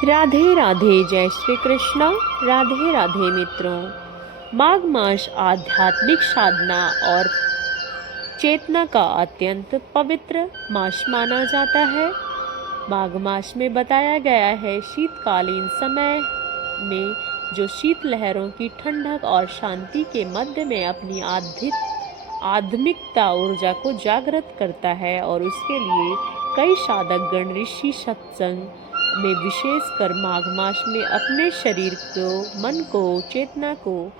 राधे राधे, जय श्री कृष्ण। राधे राधे मित्रों। माघ मास आध्यात्मिक साधना और चेतना का अत्यंत पवित्र मास माना जाता है। माघ मास में बताया गया है शीतकालीन समय में जो शीत लहरों की ठंडक और शांति के मध्य में अपनी आध्यात्मिकता ऊर्जा को जागृत करता है, और उसके लिए कई साधक गण ऋषि सत्संग में विशेषकर माघ मास में अपने शरीर को, मन को, चेतना को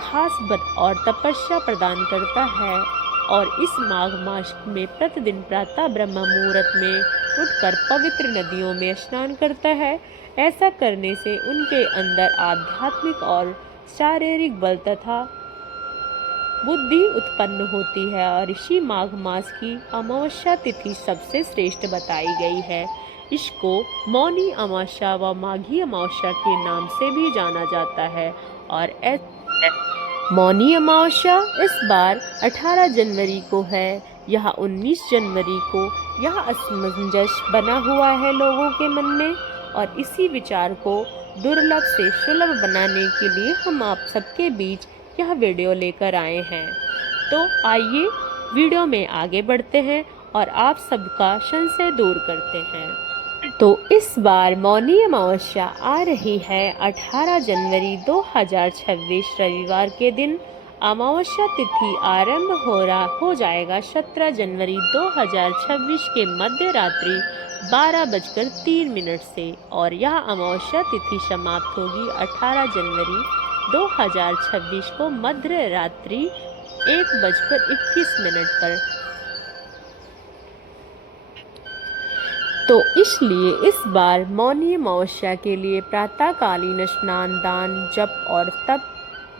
खास और तपस्या प्रदान करता है। और इस माघ मास में प्रतिदिन प्रातः ब्रह्म मुहूर्त में उठकर पवित्र नदियों में स्नान करता है। ऐसा करने से उनके अंदर आध्यात्मिक और शारीरिक बल तथा बुद्धि उत्पन्न होती है। और इसी माघ मास की अमावस्या तिथि सबसे श्रेष्ठ बताई गई है। इसको मौनी अमावस्या व माघी अमावस्या के नाम से भी जाना जाता है। और मौनी अमावस्या इस बार 18 जनवरी को है। यह 19 जनवरी को यह असमंजस बना हुआ है लोगों के मन में, और इसी विचार को दुर्लभ से सुलभ बनाने के लिए हम आप सबके बीच यह वीडियो लेकर आए हैं। तो आइए वीडियो में आगे बढ़ते हैं और आप सबका संशय दूर करते हैं। तो इस बार मौनी अमावस्या आ रही है 18 जनवरी 2026 रविवार के दिन। अमावस्या तिथि आरंभ हो जाएगा 17 जनवरी 2026 के मध्य रात्रि 12:03 से, और यह अमावस्या तिथि समाप्त होगी 18 जनवरी 2026 को मध्य रात्रि 1:21 पर। तो इसलिए इस बार मौनी अमावस्या के लिए प्रातःकालीन स्नान, दान, जप और तप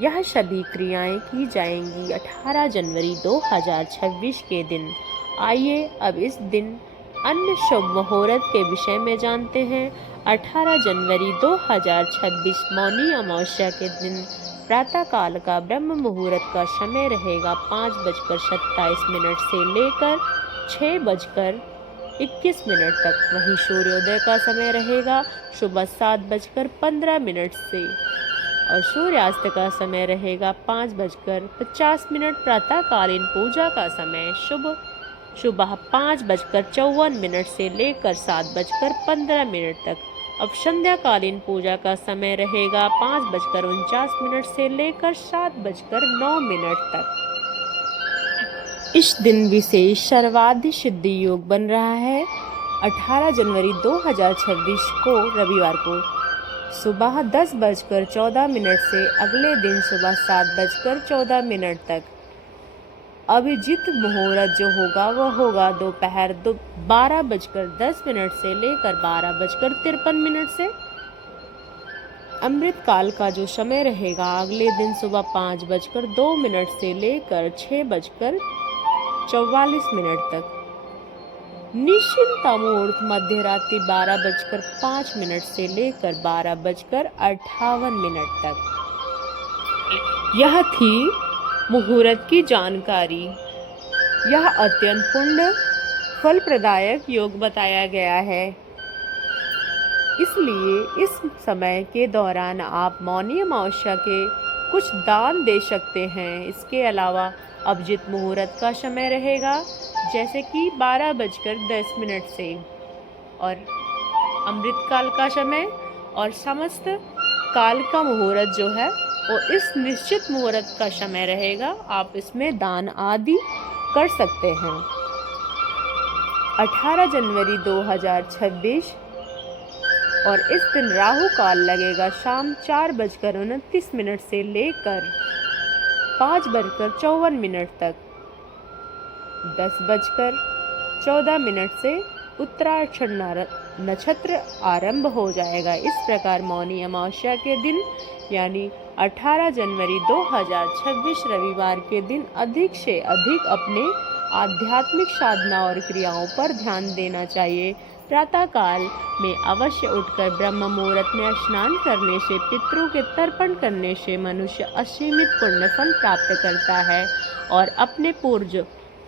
यह सभी क्रियाएं की जाएंगी 18 जनवरी 2026 के दिन। आइए अब इस दिन अन्य शुभ मुहूर्त के विषय में जानते हैं। 18 जनवरी 2026 मौनी अमावस्या के दिन प्रातःकाल का ब्रह्म मुहूर्त का समय रहेगा 5:27 से लेकर 6:21 तक। वहीं सूर्योदय का समय रहेगा सुबह 7:15 से, और सूर्यास्त का समय रहेगा 5:50। प्रातःकालीन पूजा का समय सुबह 5:54 से लेकर 7:15 तक। अब संध्याकालीन पूजा का समय रहेगा 5:49 से लेकर 7:09 तक। इस दिन विशेष सर्वाधिक सिद्धि योग बन रहा है। 18 जनवरी 2026 को रविवार को सुबह 10:14 से अगले दिन सुबह 7:14 तक। अभिजीत मुहूर्त जो होगा वह होगा दोपहर 12:10 से लेकर 12:53 से। अमृत काल का जो समय रहेगा अगले दिन सुबह 5:02 से लेकर 6:44 तक। निश्चिंता मुहूर्त मध्य रात्रि 12:05 से लेकर 12:58 तक। यह थी मुहूर्त की जानकारी। यह अत्यंत पुण्य फल प्रदायक योग बताया गया है। इसलिए इस समय के दौरान आप मौनी अमावस्या के कुछ दान दे सकते हैं। इसके अलावा अभिजीत मुहूर्त का समय रहेगा जैसे कि 12:10 से, और अमृत काल का समय और समस्त काल का मुहूर्त जो है वो इस निश्चित मुहूर्त का समय रहेगा। आप इसमें दान आदि कर सकते हैं। 18 जनवरी 2026 और इस दिन राहु काल लगेगा शाम 4:29 से लेकर 5:54 तक। 10:14 से उत्तरायण नक्षत्र आरंभ हो जाएगा। इस प्रकार मौनी अमावस्या के दिन यानी 18 जनवरी 2026 रविवार के दिन अधिक से अधिक अपने आध्यात्मिक साधना और क्रियाओं पर ध्यान देना चाहिए। प्रातःकाल में अवश्य उठकर ब्रह्म मुहूर्त में स्नान करने से, पितरों के तर्पण करने से मनुष्य असीमित पुण्य फल प्राप्त करता है और अपने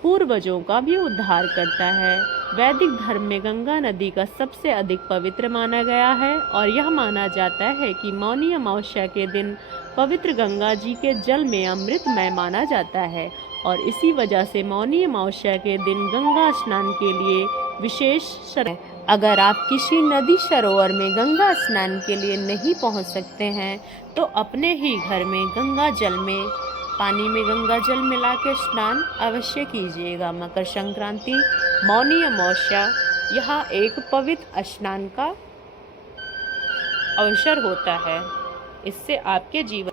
पूर्वजों का भी उद्धार करता है। वैदिक धर्म में गंगा नदी का सबसे अधिक पवित्र माना गया है और यह माना जाता है कि मौनी अमावस्या के दिन पवित्र गंगा जी के जल में अमृतमय माना जाता है और इसी वजह से मौनी अमावस्या के दिन गंगा स्नान के लिए विशेष अगर आप किसी नदी सरोवर में गंगा स्नान के लिए नहीं पहुंच सकते हैं तो अपने ही घर में गंगा जल में पानी में गंगा जल मिला के स्नान अवश्य कीजिएगा। मकर संक्रांति मौनी अमावस्या यह एक पवित्र स्नान का अवसर होता है। इससे आपके जीवन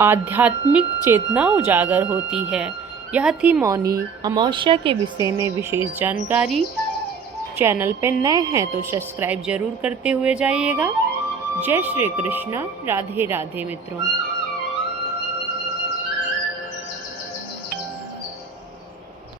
आध्यात्मिक चेतना उजागर होती है। यह थी मौनी अमावस्या के विषय में विशेष जानकारी। चैनल पे नए हैं तो सब्सक्राइब जरूर करते हुए जाइएगा। जय श्री कृष्ण, राधे राधे मित्रों।